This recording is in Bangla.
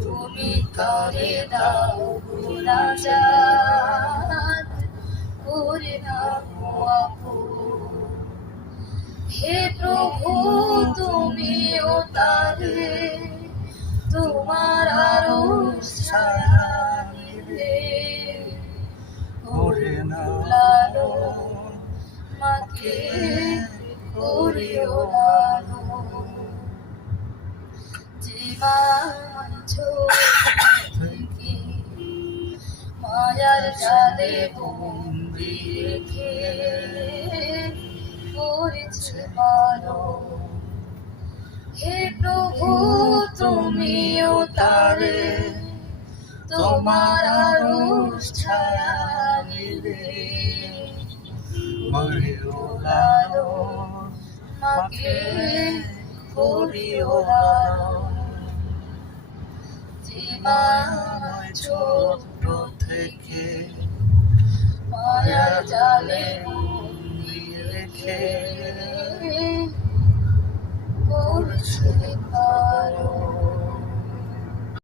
তুমি করে দাও গুনাজাত করে নাও আপন। হে প্রভু তুমিও তারে তোমার আরশ ছায়া নিবে করে নাও লালন মাকে করিও লালন। যে মা ছোট থেকে মায়ার জালে বন্দি রেখে করেছে পালন। হে প্রভু তুমিও তারে তোমার আরশ ছায়া নিবে করিও লালন মাকে করিও লালন। যে মা ছোট থেকে মায়ার জালে বন্দি রেখে করেছে